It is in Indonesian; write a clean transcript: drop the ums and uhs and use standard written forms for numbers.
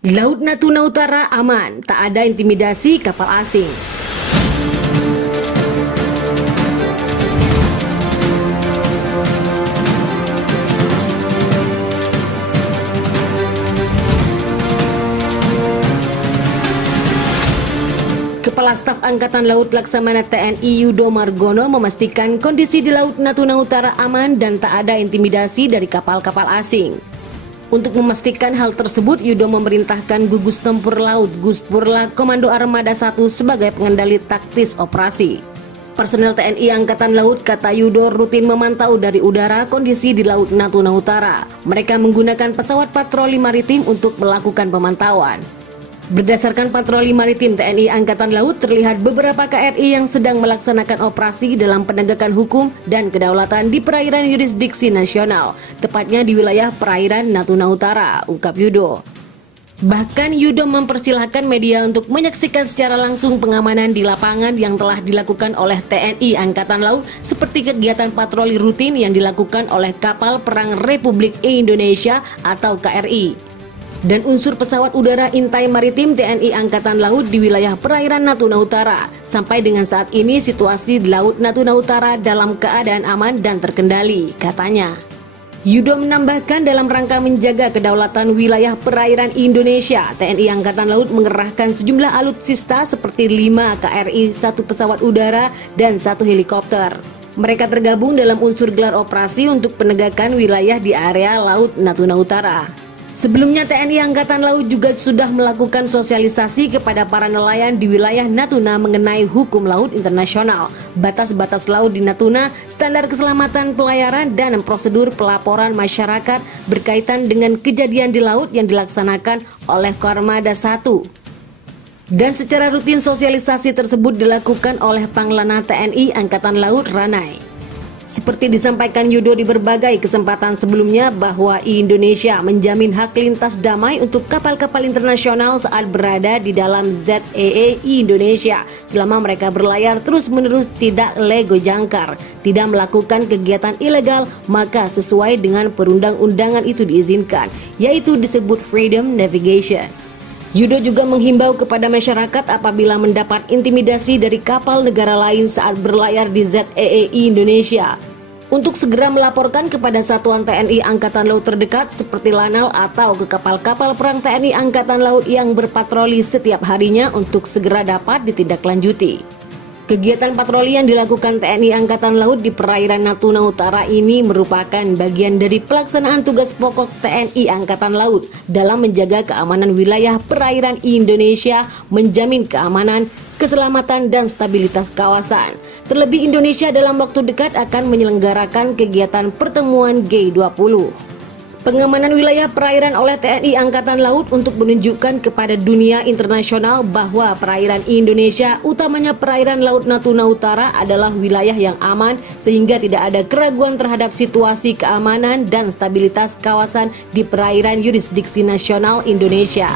Laut Natuna Utara aman, tak ada intimidasi kapal asing. Kepala Staf Angkatan Laut Laksamana TNI Yudo Margono memastikan kondisi di Laut Natuna Utara aman dan tak ada intimidasi dari kapal-kapal asing. Untuk memastikan hal tersebut, Yudo memerintahkan Gugus Tempur Laut Guspurla Komando Armada 1 sebagai pengendali taktis operasi. Personel TNI Angkatan Laut, kata Yudo, rutin memantau dari udara kondisi di Laut Natuna Utara. Mereka menggunakan pesawat patroli maritim untuk melakukan pemantauan. Berdasarkan patroli maritim TNI Angkatan Laut, terlihat beberapa KRI yang sedang melaksanakan operasi dalam penegakan hukum dan kedaulatan di perairan yurisdiksi nasional, tepatnya di wilayah perairan Natuna Utara, ungkap Yudo. Bahkan Yudo mempersilahkan media untuk menyaksikan secara langsung pengamanan di lapangan yang telah dilakukan oleh TNI Angkatan Laut, seperti kegiatan patroli rutin yang dilakukan oleh kapal perang Republik Indonesia atau KRI. Dan unsur pesawat udara intai maritim TNI Angkatan Laut di wilayah perairan Natuna Utara. Sampai dengan saat ini situasi di Laut Natuna Utara dalam keadaan aman dan terkendali, katanya. Yudo menambahkan dalam rangka menjaga kedaulatan wilayah perairan Indonesia, TNI Angkatan Laut mengerahkan sejumlah alutsista seperti 5 KRI, 1 pesawat udara, dan 1 helikopter. Mereka tergabung dalam unsur gelar operasi untuk penegakan wilayah di area Laut Natuna Utara. Sebelumnya TNI Angkatan Laut juga sudah melakukan sosialisasi kepada para nelayan di wilayah Natuna mengenai hukum laut internasional, batas-batas laut di Natuna, standar keselamatan pelayaran, dan prosedur pelaporan masyarakat berkaitan dengan kejadian di laut yang dilaksanakan oleh Kormada 1. Dan secara rutin sosialisasi tersebut dilakukan oleh Panglana TNI Angkatan Laut Ranai. Seperti disampaikan Yudo di berbagai kesempatan sebelumnya bahwa Indonesia menjamin hak lintas damai untuk kapal-kapal internasional saat berada di dalam ZEE Indonesia selama mereka berlayar terus-menerus tidak lego jangkar, tidak melakukan kegiatan ilegal, maka sesuai dengan perundang-undangan itu diizinkan, yaitu disebut Freedom Navigation. Yudo juga menghimbau kepada masyarakat apabila mendapat intimidasi dari kapal negara lain saat berlayar di ZEE Indonesia untuk segera melaporkan kepada satuan TNI Angkatan Laut terdekat seperti Lanal atau ke kapal-kapal perang TNI Angkatan Laut yang berpatroli setiap harinya untuk segera dapat ditindaklanjuti. Kegiatan patroli yang dilakukan TNI Angkatan Laut di perairan Natuna Utara ini merupakan bagian dari pelaksanaan tugas pokok TNI Angkatan Laut dalam menjaga keamanan wilayah perairan Indonesia, menjamin keamanan, keselamatan, dan stabilitas kawasan. Terlebih Indonesia dalam waktu dekat akan menyelenggarakan kegiatan pertemuan G20. Pengamanan wilayah perairan oleh TNI Angkatan Laut untuk menunjukkan kepada dunia internasional bahwa perairan Indonesia, utamanya perairan Laut Natuna Utara, adalah wilayah yang aman sehingga tidak ada keraguan terhadap situasi keamanan dan stabilitas kawasan di perairan yurisdiksi nasional Indonesia.